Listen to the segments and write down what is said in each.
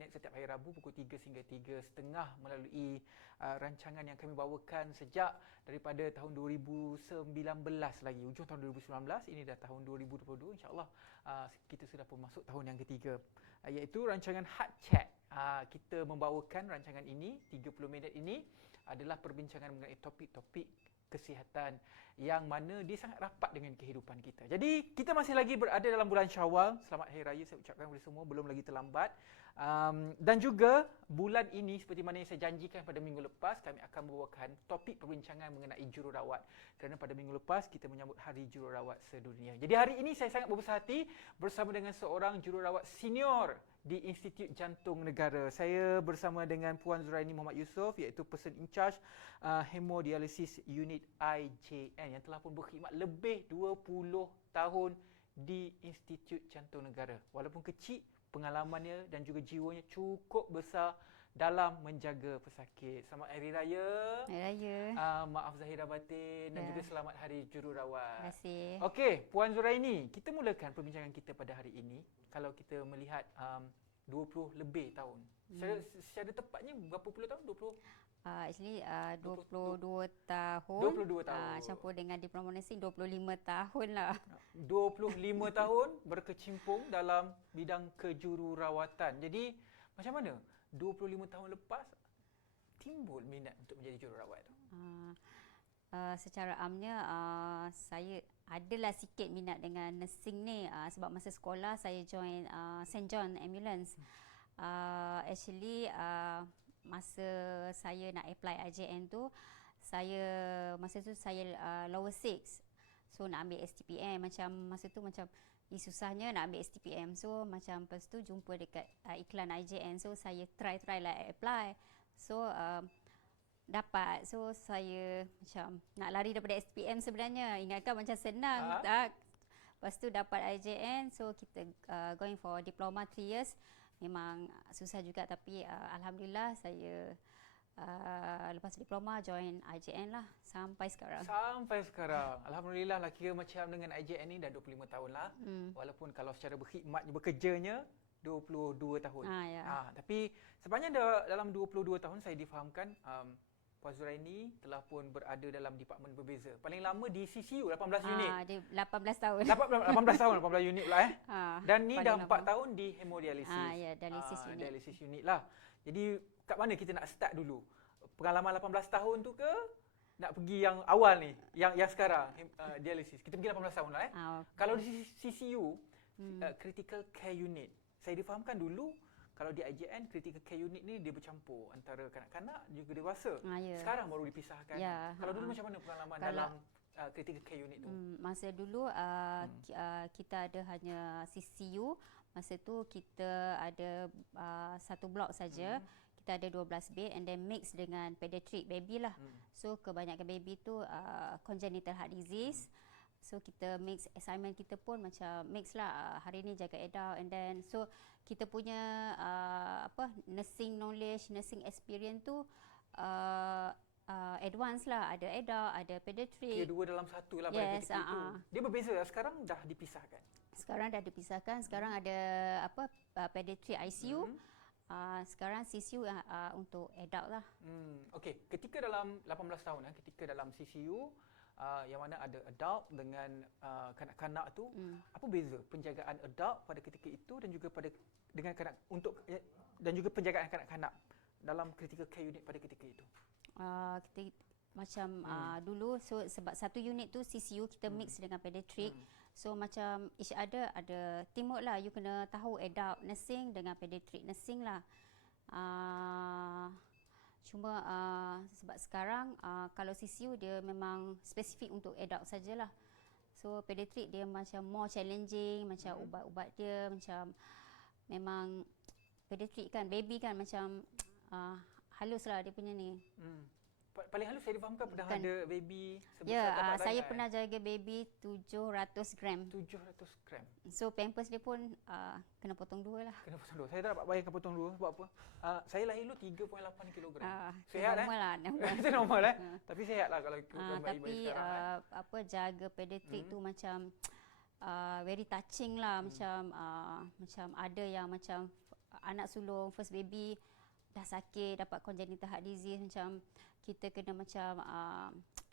minit setiap hari Rabu pukul 3 hingga 3.30 melalui rancangan yang kami bawakan sejak daripada tahun 2019 lagi, hujung tahun 2019, ini dah tahun 2022, insya-Allah kita sudah pun masuk tahun yang ketiga, iaitu rancangan Hard Chat. Kita membawakan rancangan ini, 30 minit ini adalah perbincangan mengenai topik-topik kesihatan yang mana dia sangat rapat dengan kehidupan kita. Jadi kita masih lagi berada dalam bulan Syawal. Selamat Hari Raya saya ucapkan kepada semua, belum lagi terlambat. Dan juga bulan ini seperti mana yang saya janjikan pada minggu lepas, kami akan membawakan topik perbincangan mengenai jururawat. Kerana pada minggu lepas kita menyambut Hari Jururawat Sedunia. Jadi hari ini saya sangat berbesar hati bersama dengan seorang jururawat senior di Institut Jantung Negara. Saya bersama dengan Puan Zuraini Muhammad Yusof, iaitu Person in Charge Hemodialisis Unit IJN yang telah pun berkhidmat lebih 20 tahun di Institut Jantung Negara. Walaupun kecil, pengalamannya dan juga jiwanya cukup besar dalam menjaga pesakit. Selamat Hari Raya. Hari Raya. Maaf Zahira batin dan juga selamat Hari Jururawat. Terima kasih. Okey, Puan Zuraini, kita mulakan perbincangan kita pada hari ini. Kalau kita melihat 20 lebih tahun. Secara tepatnya berapa puluh tahun? 20? Actually 22 tahun. 22 tahun. Campur dengan diploma nursing 25 tahun lah. 25 tahun berkecimpung dalam bidang kejururawatan. Jadi macam mana 25 tahun lepas timbul minat untuk menjadi jururawat tu? Secara amnya saya adalah sikit minat dengan nursing ni sebab masa sekolah saya join St. John Ambulance. Actually masa saya nak apply IJN tu, masa tu saya lower 6. So nak ambil STPM, macam masa tu macam susahnya nak ambil STPM. So macam lepas tu jumpa dekat iklan IJN. So saya try lah apply. So dapat. So saya macam nak lari daripada SPM sebenarnya. Ingatkan macam senang. Lepas tu dapat IJN. So kita going for diploma 3 years. Memang susah juga tapi alhamdulillah saya lepas diploma join IJN lah sampai sekarang. Sampai sekarang. Alhamdulillah lah, kira macam dengan IJN ni dah 25 tahun lah. Walaupun kalau secara berkhidmat bekerjanya 22 tahun. Tapi sebenarnya dalam 22 tahun saya difahamkan Puan Zuraini telah pun berada dalam departmen berbeza. Paling lama di CCU 18 unit. 18 tahun. 18 tahun 18 unit pula Dan ni dah 4 lama. tahun di hemodialisis. Ya, dialysis unit. Dialysis unit lah. Jadi kat mana kita nak start dulu? Pengalaman 18 tahun tu ke nak pergi yang awal ni, yang sekarang dialisis? Kita pergi 18 tahun lah Kalau di CCU critical care unit, saya difahamkan dulu kalau di IJN, critical care unit ni dia bercampur antara kanak-kanak juga dewasa. Sekarang baru dipisahkan. Kalau dulu macam mana pengalaman dalam critical care unit tu? Masa dulu kita ada hanya CCU. Masa tu kita ada satu blok saja. Kita ada 12 bed and then mix dengan pediatric baby lah. So kebanyakan baby tu congenital heart disease. So kita mix, assignment kita pun macam mix lah, hari ni jaga adult and then so kita punya nursing knowledge, nursing experience tu advance lah, ada adult, ada pediatric. Dua dalam satu lah pada ketika itu. Dia berbeza lah, sekarang dah dipisahkan. Sekarang ada pediatric ICU. Sekarang CCU untuk adult lah. Okey, ketika dalam 18 tahun ketika dalam CCU yang mana ada adult dengan kanak-kanak tu, apa beza penjagaan adult pada ketika itu dan juga dengan dan juga penjagaan kanak-kanak dalam critical care unit pada ketika itu? Dulu sebab satu unit tu CCU kita mix dengan pediatric. So macam each other ada teamwork lah. You kena tahu adult nursing dengan pediatric nursing lah. Cuma sebab sekarang kalau CCU dia memang spesifik untuk adult sajalah. So pediatric dia macam more challenging, macam ubat-ubat dia macam memang pediatric kan, baby kan macam halus lah dia punya ni. Paling halus saya difahamkan pernah ada baby sebesar Ya, saya pernah jaga baby 700 gram. 700 gram. So pampers dia pun kena potong dua lah. Kena potong dua. Saya tak dapat bayangkan potong dua sebab apa? Saya lahir dulu 3.8 kilogram. Sihat normal lah. Itu normal Tapi sihat lah kalau ikutkan tapi sekarang. Jaga pediatric tu macam very touching lah. Macam ada yang macam anak sulung, first baby dah sakit, dapat congenital heart disease, macam kita kena macam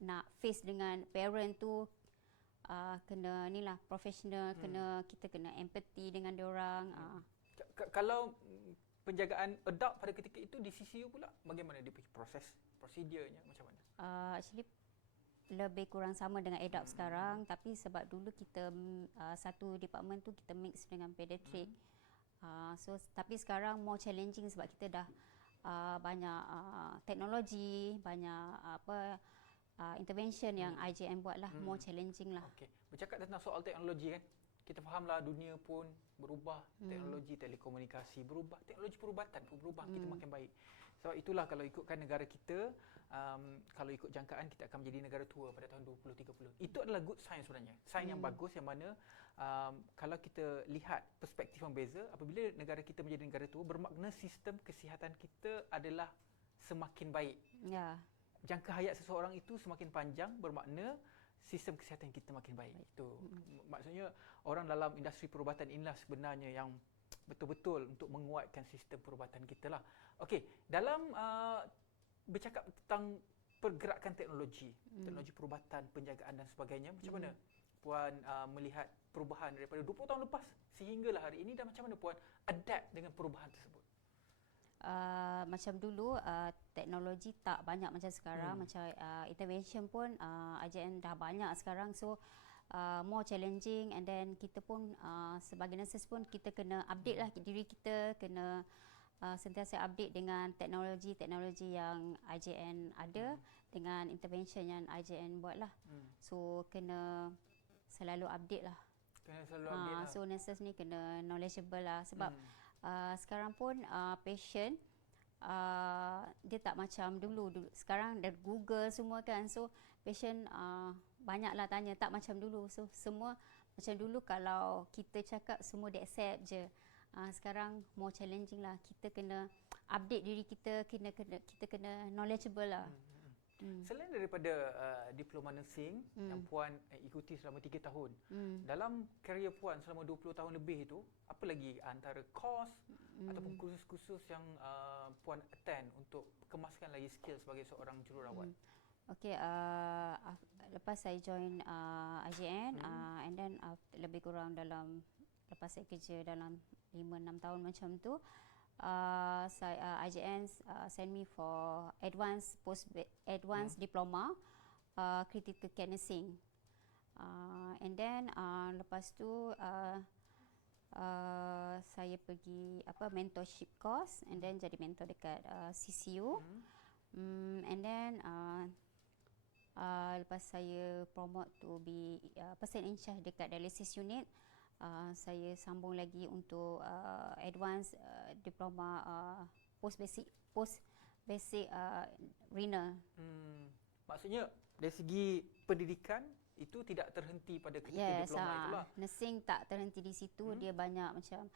nak face dengan parent tu, kena ni lah professional, kita kena empathy dengan diorang. Kalau penjagaan adult pada ketika itu di CCU pula, bagaimana dia punya proses, prosedurnya macam mana? Actually lebih kurang sama dengan adult sekarang, tapi sebab dulu kita satu department tu kita mix dengan pediatric. Tapi sekarang more challenging sebab kita dah banyak teknologi, banyak intervention yang IJN buat lah, more challenging lah. Okey, bercakap tentang soal teknologi kan, kita fahamlah dunia pun berubah, teknologi telekomunikasi berubah, teknologi perubatan pun berubah, kita makin baik. Sebab itulah kalau ikutkan negara kita, kalau ikut jangkaan kita akan menjadi negara tua pada tahun 2030. Itu adalah good sign sebenarnya. Sign yang bagus yang mana kalau kita lihat perspektif yang berbeza, apabila negara kita menjadi negara tua, bermakna sistem kesihatan kita adalah semakin baik. Ya. Jangka hayat seseorang itu semakin panjang, bermakna sistem kesihatan kita makin baik. Itu maksudnya orang dalam industri perubatan inilah sebenarnya yang betul-betul untuk menguatkan sistem perubatan kita lah. Okey, dalam bercakap tentang pergerakan teknologi, teknologi perubatan, penjagaan dan sebagainya, macam mana Puan melihat perubahan daripada 20 tahun lepas sehinggalah hari ini, dan macam mana Puan adapt dengan perubahan tersebut? Macam dulu teknologi tak banyak macam sekarang, macam intervention pun IJN dah banyak sekarang, so more challenging, and then kita pun sebagai nurses pun kita kena update lah diri kita, kena sentiasa update dengan teknologi yang IJN ada, dengan intervention yang IJN buat lah. So kena selalu update lah. Kena selalu update lah. So nurses ni kena knowledgeable lah, sebab sekarang pun patient dia tak macam dulu. Sekarang dah Google semua kan, so patient banyaklah tanya, tak macam dulu. So semua macam dulu kalau kita cakap semua dia accept je. Sekarang more challenging lah, kita kena update diri kita, kita kena knowledgeable lah. Selain daripada diploma nursing yang Puan ikuti selama 3 tahun, dalam karier Puan selama 20 tahun lebih itu, apa lagi antara course ataupun kursus-kursus yang Puan attend untuk kemaskan lagi skill sebagai seorang jururawat? Okey, lepas saya join IJN, and then lebih kurang dalam, lepas saya kerja dalam 5-6 tahun macam tu, IJN send me for advanced diploma critical care nursing, and then lepas tu saya pergi mentorship course, and then jadi mentor dekat CCU, and then lepas saya promote to be person in charge dekat dialysis unit, saya sambung lagi untuk advanced diploma post basic renal. Maksudnya dari segi pendidikan itu tidak terhenti pada ketika diploma itulah. Nursing tak terhenti di situ, dia banyak macam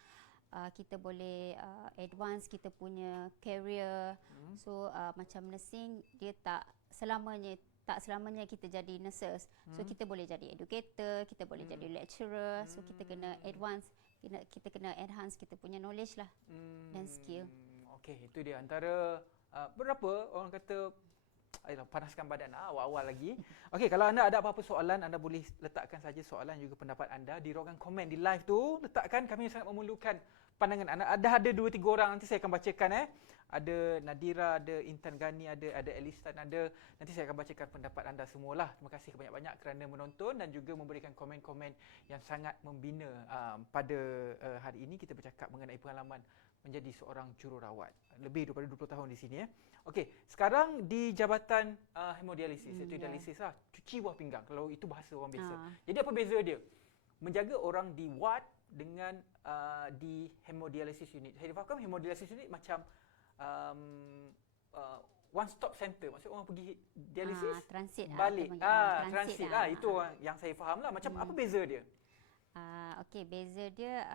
kita boleh advance kita punya career. So macam nursing dia tak selamanya kita jadi nurses. So kita boleh jadi educator, kita boleh jadi lecturer. So kita kena advance, kita kena enhance kita punya knowledge lah dan skill. Okey, itu dia antara berapa orang kata panaskan badan awal-awal lagi. Okey, kalau anda ada apa-apa soalan, anda boleh letakkan saja soalan juga pendapat anda di ruangan komen di live tu. Letakkan, kami sangat memerlukan pandangan anda. Ada 2-3 orang nanti saya akan bacakan Ada Nadira, ada Intan Gani, ada Elistan, ada. Nanti saya akan bacakan pendapat anda semualah. Terima kasih banyak-banyak kerana menonton dan juga memberikan komen-komen yang sangat membina. Pada hari ini kita bercakap mengenai pengalaman menjadi seorang jururawat. Lebih daripada 20 tahun di sini Okey, sekarang di jabatan hemodialisis, iaitu dialisis lah, cuci buah pinggang kalau itu bahasa orang biasa. Jadi apa beza dia? Menjaga orang di ward dengan di hemodialisis unit. Saya faham hemodialisis unit macam one stop center, maksud orang pergi dialisis transit balik transit itu yang saya faham lah. Macam apa beza dia? Okey, beza dia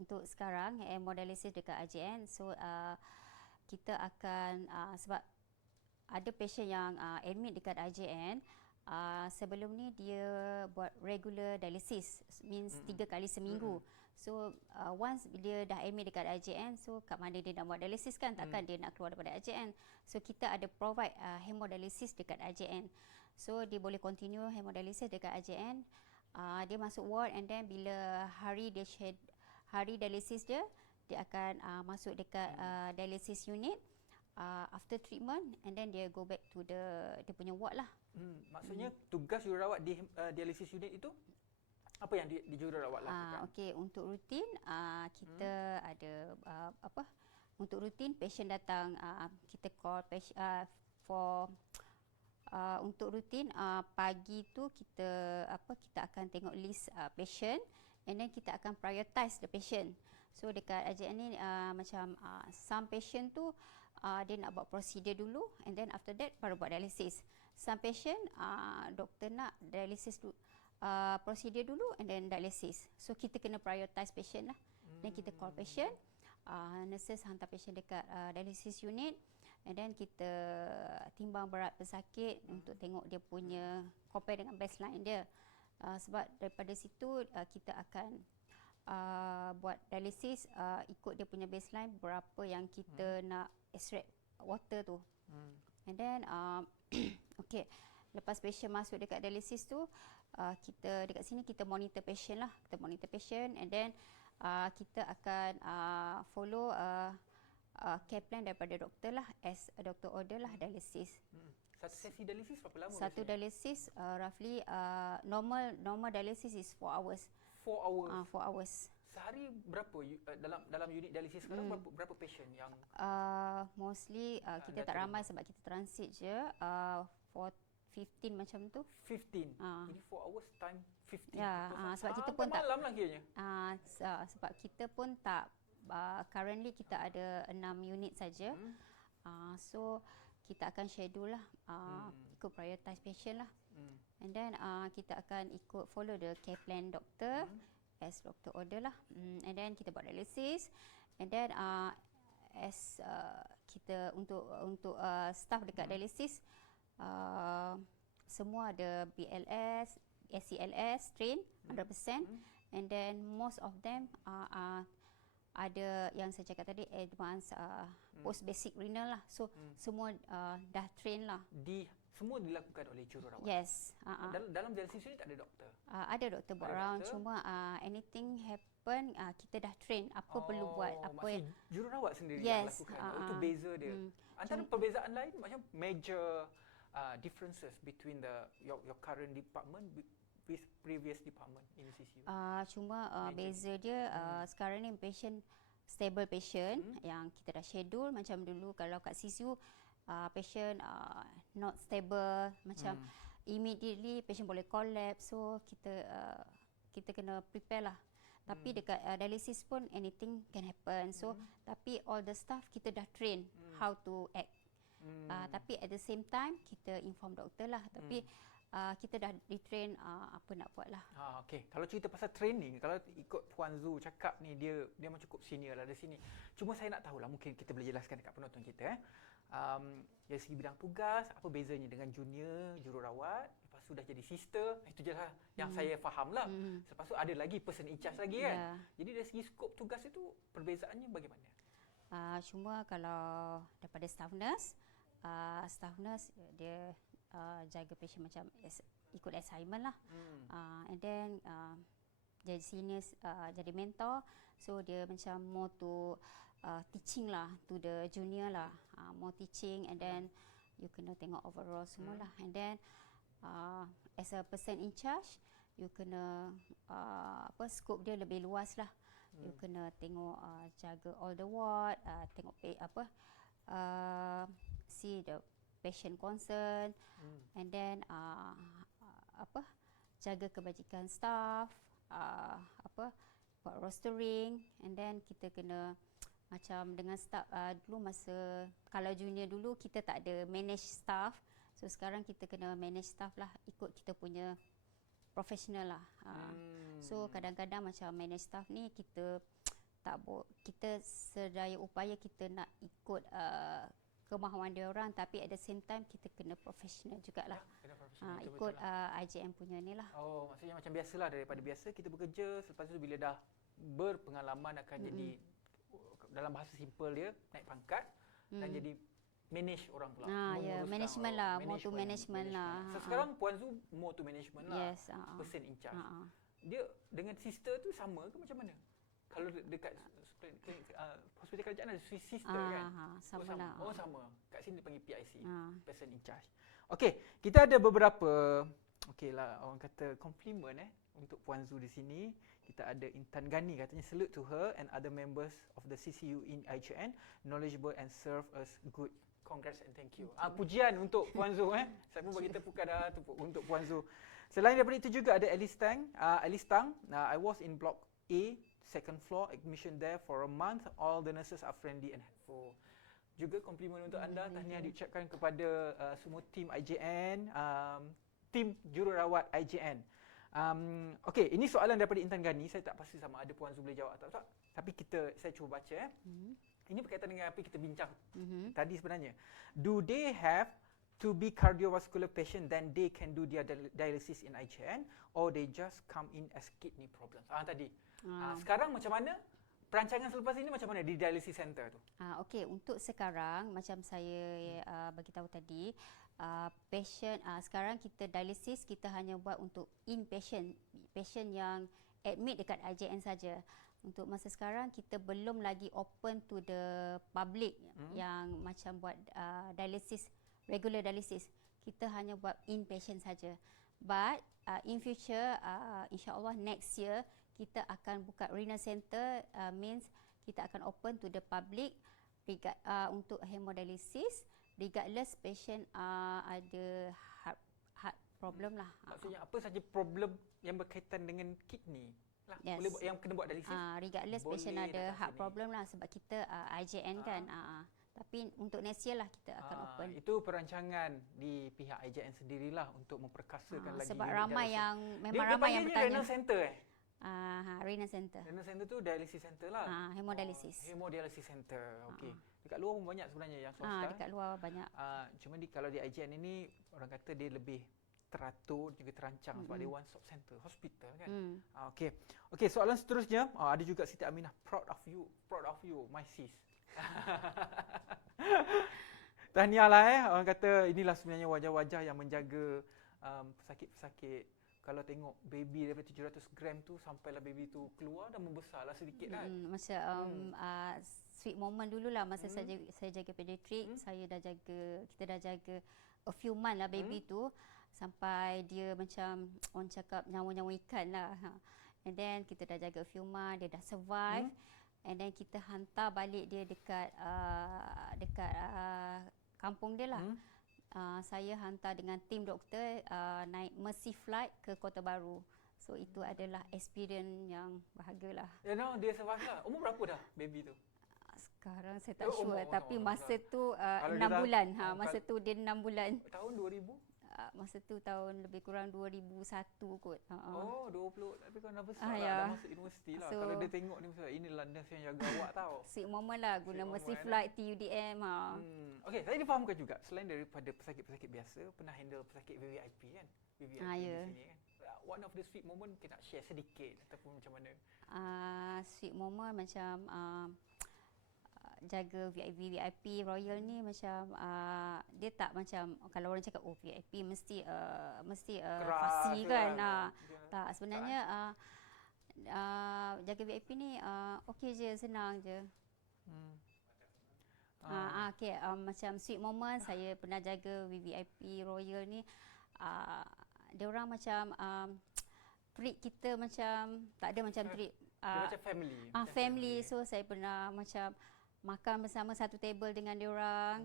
untuk sekarang hemodialisis dekat IJN, so kita akan sebab ada patient yang admit dekat IJN, sebelum ni dia buat regular dialysis, means 3 kali seminggu. So once dia dah admit dekat RJN, so kat mana dia nak buat dialysis kan, takkan dia nak keluar daripada RJN. So kita ada provide hemodialysis dekat RJN. So dia boleh continue hemodialysis dekat RJN. Dia masuk ward, and then bila hari dialysis dia akan masuk dekat dialysis unit after treatment, and then dia go back to dia punya ward lah. Maksudnya tugas jururawat di dialysis unit itu apa yang di jururawat lakukan? Okey, untuk rutin kita ada untuk rutin patient datang, kita call patient untuk rutin pagi tu kita akan tengok list patient, and then kita akan prioritize the patient. So dekat RJN ni macam some patient tu dia nak buat prosedur dulu, and then after that baru buat dialysis. Some patient doktor nak dialysis prosedur dulu and then dialysis. So kita kena prioritize patient lah. Then kita call patient, nurses hantar patient dekat dialysis unit, and then kita timbang berat pesakit untuk tengok dia punya compare dengan baseline dia. Sebab daripada situ kita akan buat dialysis ikut dia punya baseline, berapa yang kita nak extract water tu. And then okay, lepas patient masuk dekat dialysis tu, kita dekat sini kita monitor patient lah. Kita monitor patient, and then kita akan follow care plan daripada doktor lah, as doktor order lah dialysis. Satu sesi dialysis berapa lama? Satu dialysis roughly normal dialysis is 4 hours. 4 hours. 4 hours. Sehari berapa dalam unit dialysis sekarang berapa patient yang mostly kita tak ramai sebab kita transit je, for 15 macam tu. 15. Jadi 4 hours time 15. Ya, sebab kita pun tak malam lah kiranya. Sebab kita pun tak currently kita ada 6 unit saja. So kita akan schedule lah, ikut prioritize patient lah. And then kita akan ikut follow the care plan doktor, as doktor order lah. And then kita buat dialysis, and then as kita untuk staff dekat dialysis, semua ada BLS, SCLS train 100%, and then most of them ada yang saya cakap tadi advanced post basic renal lah. So semua dah train lah. Semua dilakukan oleh jururawat. Yes. Dalam dialysis ni tak ada doktor. Ada doktor buat round, cuma anything happen kita dah train apa perlu buat, apa yang jururawat sendiri yang lakukan. Itu beza dia. Antara perbezaan lain macam major differences between your current department with previous department in CCU. Cuma beza dia sekarang ni stable patient yang kita dah schedule. Macam dulu kalau kat CCU patient not stable, macam immediately patient boleh collapse, so kita kena prepare lah. Tapi dekat dialysis pun anything can happen. So tapi all the staff kita dah train how to act. Tapi at the same time kita inform doktor lah. Tapi kita dah retrain apa nak buat lah. Okey, kalau cerita pasal training, kalau ikut Puan Zu cakap ni, dia memang cukup senior lah di sini. Cuma saya nak tahulah, mungkin kita boleh jelaskan dekat penonton kita dari segi bidang tugas, apa bezanya dengan junior jururawat, lepas tu dah jadi sister, itu je lah yang saya faham lah. Lepas tu ada lagi person in charge lagi kan. Jadi dari segi skop tugas itu perbezaannya bagaimana? Cuma kalau daripada staff nurse dia jaga patient macam ikut assignment lah. And then jadi senior, jadi mentor, so dia macam more to teaching lah to the junior lah, more teaching, and then you kena tengok overall semua lah. And then as a person in charge, you kena scope dia lebih luas lah. You kena tengok jaga all the ward, tengok see the patient concern, and then jaga kebajikan staff, buat rostering, and then kita kena macam dengan staff dulu masa kalau junior dulu kita tak ada manage staff, so sekarang kita kena manage staff lah ikut kita punya professional lah. So kadang-kadang macam manage staff ni kita sedaya upaya kita nak ikut kemahuan dia orang, tapi at the same time kita kena professional jugalah. Kena profesional, itu Ikut betul lah. IJM punya ni lah. Oh, maksudnya macam biasalah, daripada biasa kita bekerja, selepas tu bila dah berpengalaman akan jadi, dalam bahasa simple dia, naik pangkat dan jadi manage orang pula. Ya, Menguruskan management orang. lah, more to management lah. So, sekarang Puan Zu more to management lah. Yes. Person in charge. Dia dengan sister tu sama ke macam mana? Kalau dekat hospital kerajaan ada sister kan? Sama lah. Oh sama. Kat sini dipanggil PIC, person in charge. Okey, kita ada beberapa orang kata compliment untuk Puan Zu di sini. Kita ada Intan Gani, katanya salute to her and other members of the CCU in IJN, knowledgeable and serve us good. Congrats and thank you. Pujian untuk Puan Zu Saya pun bagi tepukan dah untuk Puan Zu. Selain daripada itu juga ada Alice Tang. I was in block A, second floor, admission there for a month. All the nurses are friendly and helpful. Juga komplimen untuk anda, tahniah diucapkan kepada semua tim IJN, tim jururawat IJN. Okey, ini soalan daripada Intan Gani. Saya tak pasti sama ada Puan Zu boleh jawab atau tak. Tapi saya cuba baca. Ini berkaitan dengan apa kita bincang tadi sebenarnya. Do they have to be cardiovascular patient then they can do their dialysis in IJN, or they just come in as kidney problems? Tadi. Sekarang macam mana? Perancangan selepas ini macam mana di dialysis center tu? Okey, untuk sekarang macam saya bagi tahu tadi, patient sekarang kita dialysis kita hanya buat untuk inpatient, patient yang admit dekat IJN saja. Untuk masa sekarang kita belum lagi open to the public yang macam buat dialysis, regular dialysis. Kita hanya buat inpatient saja. But in future, insya-Allah next year kita akan buka renal center, means kita akan open to the public untuk hemodialysis regardless patient ada heart problem lah. Maksudnya apa saja problem yang berkaitan dengan kidney lah. Yes. Boleh yang kena buat dialysis. Regardless boleh patient ada heart sini. problem lah, sebab kita IJN kan. Tapi untuk next year lah kita akan open. Itu perancangan di pihak IJN sendirilah untuk memperkasakan lagi. Sebab ramai dialysis. yang memang ramai yang bertanya. Renal center renal center. Renal center tu dialysis center lah. Hemodialysis. Hemodialysis center. Okey. Dekat luar pun banyak sebenarnya yang swasta. Dekat luar banyak. Cuma kalau di IJN ini orang kata dia lebih teratur juga terancang sebab dia one stop center, hospital kan. Okey, soalan seterusnya ada juga Siti Aminah, proud of you my sis. Tahniahlah orang kata inilah sebenarnya wajah-wajah yang menjaga pesakit-pesakit. Kalau tengok baby daripada 700 gram tu sampailah baby tu keluar dah membesarlah sedikit kan. Sweet moment dululah masa saya jaga pediatrik, kita dah jaga a few months lah baby tu sampai dia macam orang cakap nyawa-nyawa ikan lah. And then kita dah jaga a few months, dia dah survive. And then kita hantar balik dia dekat kampung dia lah. Saya hantar dengan tim doktor naik Mercy flight ke Kota Baru. So itu adalah experience yang bahagia lah. Dia survive lah. Umur berapa dah baby tu? Sekarang saya tak sure, tapi masa tu 6 bulan. Masa tu dia 6 bulan. Tahun 2000? Masa tu tahun lebih kurang 2001 kot. 20. Tapi kau dah besar lah, dah masuk universiti lah. Kalau dia tengok ni, inilah nurse yang jaga awak tau. Sweet moment lah, guna Mercy flight, TUDM. Okey, saya difahamkan juga, selain daripada pesakit-pesakit biasa, pernah handle pesakit VVIP kan? VVIP di sini kan? One of the sweet moment mungkin nak share sedikit ataupun macam mana? Sweet moment macam jaga VIP Royal ni macam dia tak macam kalau orang cakap VIP mesti fasi kan. Tak, sebenarnya jaga VIP ni okey je, senang je. Macam sweet moment saya pernah jaga VIP Royal ni, dia orang macam treat kita macam tak ada macam treat macam family. Family. So saya pernah macam makan bersama satu table dengan dia orang.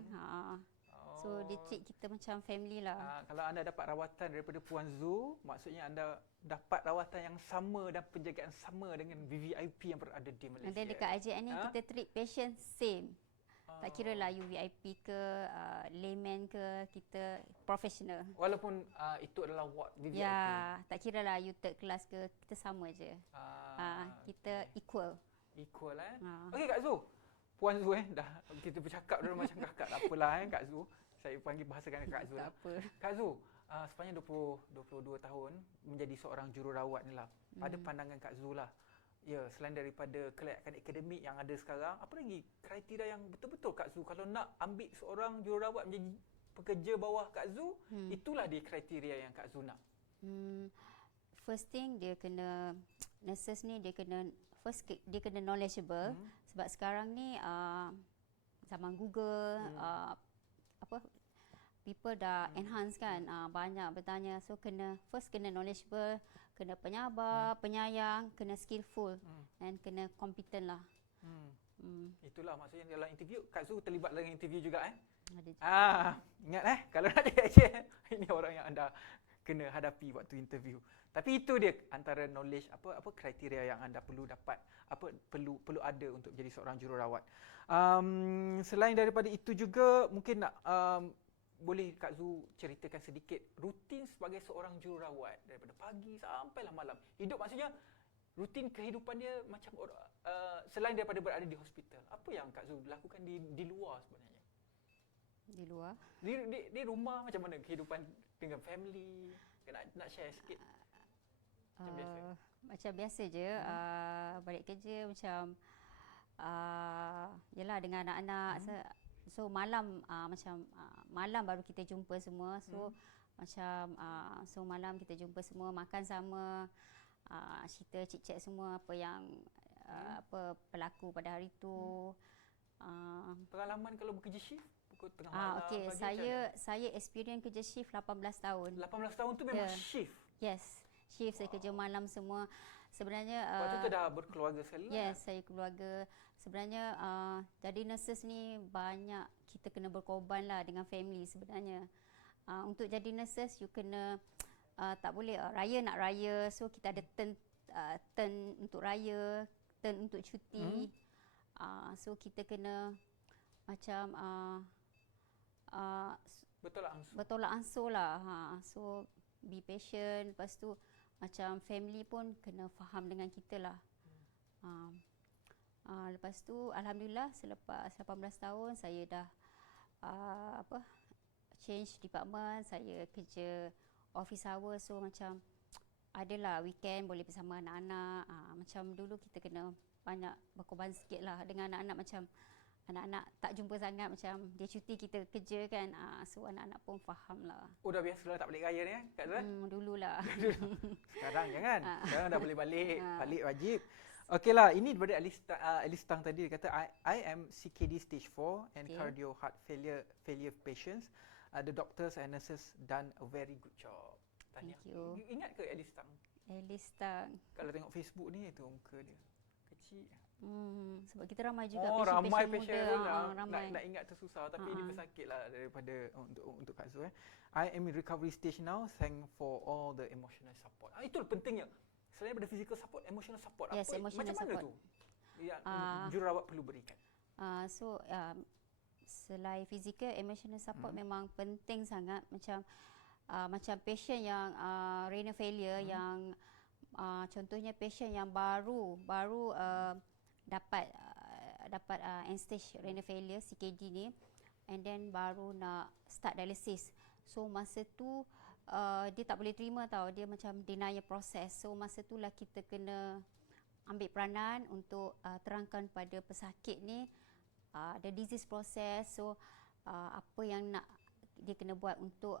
So dia treat kita macam family lah. Kalau anda dapat rawatan daripada Puan Zu, maksudnya anda dapat rawatan yang sama dan penjagaan sama dengan VVIP yang berada di Malaysia. Dan dekat IJN ni kita treat patient same. Tak kira lah you VIP ke, layman ke, kita professional. Walaupun itu adalah ward VVIP. Ya, tak kira lah you third class ke, kita sama je. Kita equal. Equal Okey Kak Zu, Puan Zu dah kita bercakap dah macam kakak. Tak apalah Kak Zu. Saya panggil bahasakan Kak Zu Tak lah. apa. Kak Zu, sepanjang 22 tahun menjadi seorang jururawat ni lah. Pada pandangan Kak Zu lah. Ya, selain daripada kelayakan akademik yang ada sekarang, apa lagi kriteria yang betul-betul Kak Zu kalau nak ambil seorang jururawat menjadi pekerja bawah Kak Zu, itulah dia kriteria yang Kak Zu nak. First thing dia kena nurses ni dia kena dia kena knowledgeable sebab sekarang ni zaman Google people dah enhance kan, banyak bertanya, so kena knowledgeable, kena penyabar, penyayang, kena skillful dan kena competent lah. Itulah maksudnya dalam interview Kak Zu terlibat dalam interview juga Ada ingat kalau nak jadi agent ini orang yang anda kena hadapi waktu interview. Tapi itu dia antara knowledge apa kriteria yang anda perlu dapat, perlu ada untuk jadi seorang jururawat. Selain daripada itu juga mungkin nak boleh Kak Zu ceritakan sedikit rutin sebagai seorang jururawat daripada pagi sampailah malam. Hidup maksudnya rutin kehidupan dia macam selain daripada berada di hospital. Apa yang Kak Zu lakukan di luar sebenarnya? di luar. Di rumah macam mana kehidupan dengan family? Nak share sikit. Macam biasa. Macam biasa je, balik kerja macam yelah dengan anak-anak. So malam macam malam baru kita jumpa semua. So macam so malam kita jumpa semua, makan sama, cerita chit-chat semua apa yang apa berlaku pada hari tu. Pengalaman kalau bekerja shift pukul tengah malam Okey, pagi saya experience kerja shift 18 tahun. 18 tahun tu memang shift. Yes, shift. Saya kerja malam semua. Sebenarnya waktu tu dah berkeluarga sekali lah. Yes, saya keluarga. Sebenarnya jadi nurses ni banyak kita kena berkorban lah dengan family sebenarnya. Untuk jadi nurses you kena tak boleh raya nak raya, so kita ada turn untuk raya, turn untuk cuti. So kita kena macam bertolak ansur lah. So be patient. Lepas tu macam family pun kena faham dengan kita lah. Lepas tu alhamdulillah selepas 18 tahun saya dah change department, saya kerja office hour, so macam adalah weekend boleh bersama anak-anak. Macam dulu kita kena banyak berkorban sikit lah dengan anak-anak, macam anak-anak tak jumpa sangat, macam dia cuti kita kerja kan, so anak-anak pun faham lah. Oh dah biasa lah tak balik raya ni Kak Zu? Dululah. Sekarang jangan. Sekarang dah boleh balik wajib. Okeylah, ini daripada Alice Tang tadi, dia kata I am CKD stage 4 and cardio heart failure patients. The doctors and nurses done a very good job. Tanya. Thank you. Ingat ke Alice Tang? Alice Tang. Kalau tengok Facebook ni tu muka dia kecil. Sebab kita ramai juga ramai patient muda. Ramai. Nak ingat tu susah, tapi ini pesakit lah daripada untuk Kak Zu. I am in recovery stage now. Thank for all the emotional support. Itu pentingnya. Selain daripada physical support, emotional support. Yes, emotional macam support. mana tu yang jururawat perlu berikan? Selain physical, emotional support memang penting sangat. Macam patient yang renal failure, yang contohnya patient yang baru dapat end stage renal failure CKD ni, and then baru nak start dialysis. So masa tu dia tak boleh terima tau, dia macam denial process. So masa tu lah kita kena ambil peranan untuk terangkan pada pesakit ni the disease process. So apa yang nak dia kena buat untuk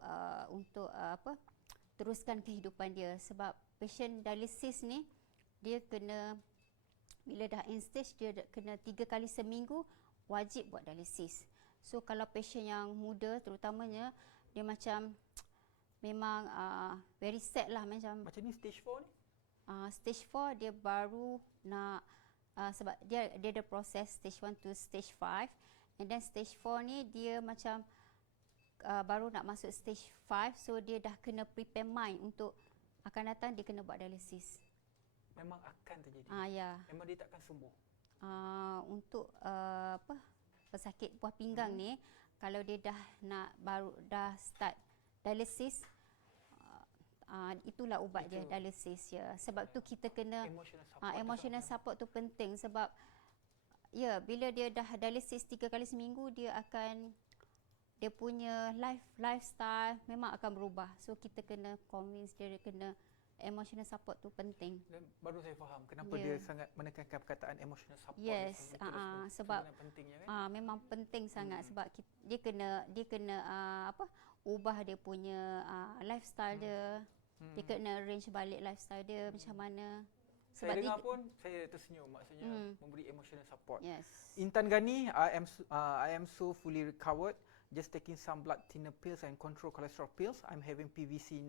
teruskan kehidupan dia. Sebab patient dialysis ni dia kena, bila dah end stage dia kena 3 kali seminggu wajib buat dialysis. So kalau patient yang muda terutamanya, dia macam memang very sad lah. Macam ni stage 4 ni? Stage 4 dia baru nak sebab dia ada proses stage 1 to stage 5, and then stage 4 ni dia macam baru nak masuk stage 5, so dia dah kena prepare mind untuk akan datang dia kena buat dialysis. Memang akan terjadi? Ya. Memang dia takkan sembuh? Untuk pesakit buah pinggang ni, kalau dia baru start dialysis, itulah ubat dia, dialysis ya. Sebab tu kita kena emotional support tu penting, sebab bila dia dah dialisis 3 kali seminggu, dia punya lifestyle memang akan berubah. So kita kena convince dia kena emotional support tu penting. Dan baru saya faham kenapa dia sangat menekankan perkataan emotional support. Yes, sebab pentingnya kan. memang penting sangat sebab dia kena ubah dia punya lifestyle dia. Dia kena arrange balik lifestyle dia macam mana. Saya dengar pun saya tersenyum, maksudnya memberi emotional support. Yes. Intan Gani, I am so fully recovered. Just taking some blood thinner pills and control cholesterol pills. I'm having PVC,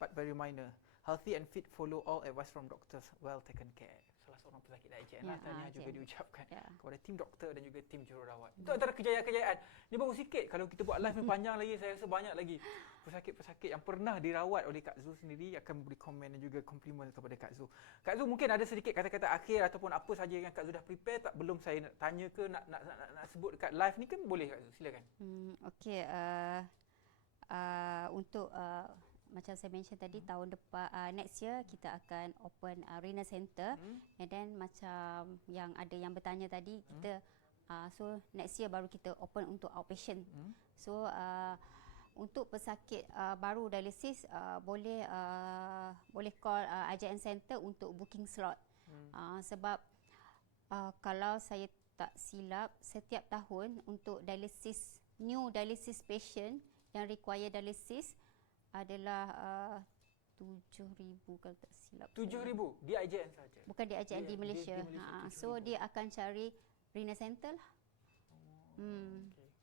but very minor. Healthy and fit, follow all advice from doctors. Well taken care. Salah seorang pesakit IJN lah. Tahniah juga diucapkan kepada tim doktor dan juga tim jururawat. Itu antara kejayaan-kejayaan. Ini baru sikit. Kalau kita buat live ni panjang lagi, saya rasa banyak lagi pesakit-pesakit yang pernah dirawat oleh Kak Zul sendiri akan memberi komen dan juga komplimen kepada Kak Zul. Kak Zul, mungkin ada sedikit kata-kata akhir ataupun apa saja yang Kak Zul dah prepare tak, belum saya nak tanya ke nak sebut dekat live ni kan, boleh Kak Zul, silakan. Okey, untuk macam saya mention tadi, tahun depan next year kita akan open renal center, and then macam yang ada yang bertanya tadi, kita so next year baru kita open untuk outpatient. So untuk pesakit baru dialisis boleh call IJN center untuk booking slot. Sebab kalau saya tak silap, setiap tahun untuk dialisis, new dialysis patient yang require dialysis adalah 7,000 kalau tak silap. 7,000 di IJN saja. Bukan di IJN, di Malaysia. So dia akan cari renal center lah.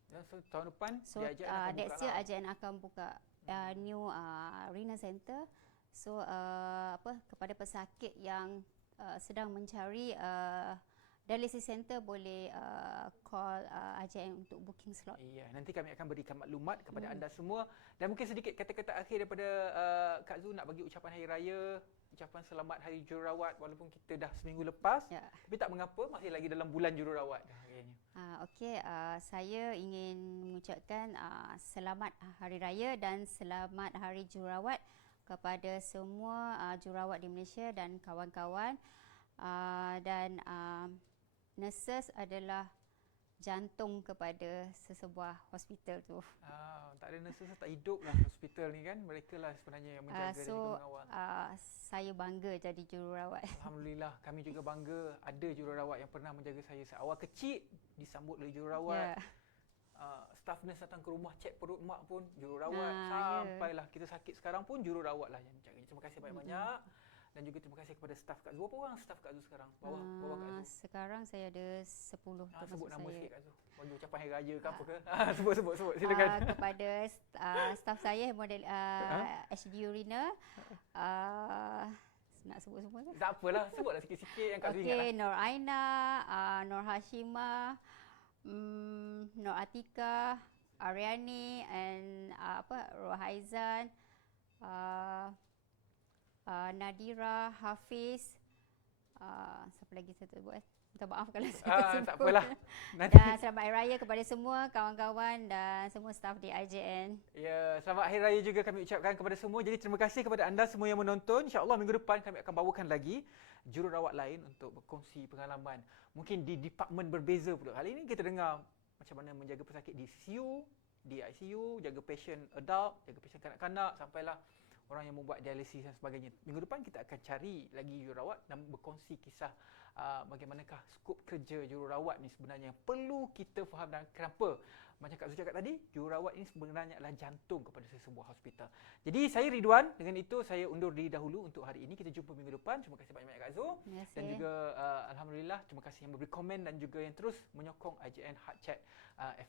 Dan so, tahun depan so, di IJN akan next year IJN akan buka new renal center. So kepada pesakit yang sedang mencari dialysis center boleh call IJN untuk booking slot. Ya, nanti kami akan berikan maklumat kepada anda semua. Dan mungkin sedikit kata-kata akhir daripada Kak Zul, nak bagi ucapan Hari Raya, ucapan selamat Hari Jururawat walaupun kita dah seminggu lepas. Tapi tak mengapa, masih lagi dalam bulan jururawat dah hari ini. Okey, saya ingin mengucapkan selamat Hari Raya dan selamat Hari Jururawat kepada semua jururawat di Malaysia dan kawan-kawan. Dan nurses adalah jantung kepada sesebuah hospital tu. Tak ada nurses tak hidup lah hospital ni kan. Mereka lah sebenarnya yang menjaga dan juga mengawal. Saya bangga jadi jururawat. Alhamdulillah, kami juga bangga ada jururawat yang pernah menjaga saya awal kecil, disambut oleh jururawat. Staff nurse datang ke rumah cek perut mak pun jururawat. Sampailah kita sakit sekarang pun jururawat lah yang menjaga. Terima kasih banyak-banyak. Dan juga terima kasih kepada staf Kak Zul. Berapa orang staf Kak Zul sekarang? Bawah Kak Zul. Sekarang saya ada 10. Sebut nama sikit Kak Zul. Bagi ucapan Hari Raya ke apa ke? Sebut. Silakan. Kepada staf saya model HDU Renal. Nak sebut semua ke? Tak apalah. Sebutlah sikit-sikit yang Kak Zul ingat. Okey, Nur Aina, Nur Hashimah, Nur Atika, Aryani, and Rohaizan, Nadira, Hafiz, siapa lagi saya tak buat. Minta maaf kalau saya tak apalah. Dan selamat Hari Raya kepada semua kawan-kawan dan semua staf di IJN. Ya, selamat Hari Raya juga kami ucapkan kepada semua. Jadi terima kasih kepada anda semua yang menonton. InsyaAllah minggu depan kami akan bawakan lagi jururawat lain untuk berkongsi pengalaman. Mungkin di departmen berbeza pula. Kali ini kita dengar macam mana menjaga pesakit di CU, di ICU, jaga pasien adult, jaga pasien kanak-kanak, sampailah orang yang membuat dialisis dan sebagainya. Minggu depan kita akan cari lagi jururawat dan berkongsi kisah bagaimanakah skop kerja jururawat ni sebenarnya yang perlu kita faham dan kenapa. Macam Kak Zul cakap tadi, jururawat ini sebenarnya adalah jantung kepada sesebuah hospital. Jadi saya Ridwan, dengan itu saya undur diri dahulu untuk hari ini. Kita jumpa minggu depan. Terima kasih banyak-banyak Kak Zul. Dan juga Alhamdulillah, terima kasih yang memberi komen dan juga yang terus menyokong IJN Heart Chat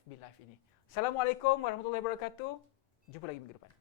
FB Live ini. Assalamualaikum warahmatullahi wabarakatuh. Jumpa lagi minggu depan.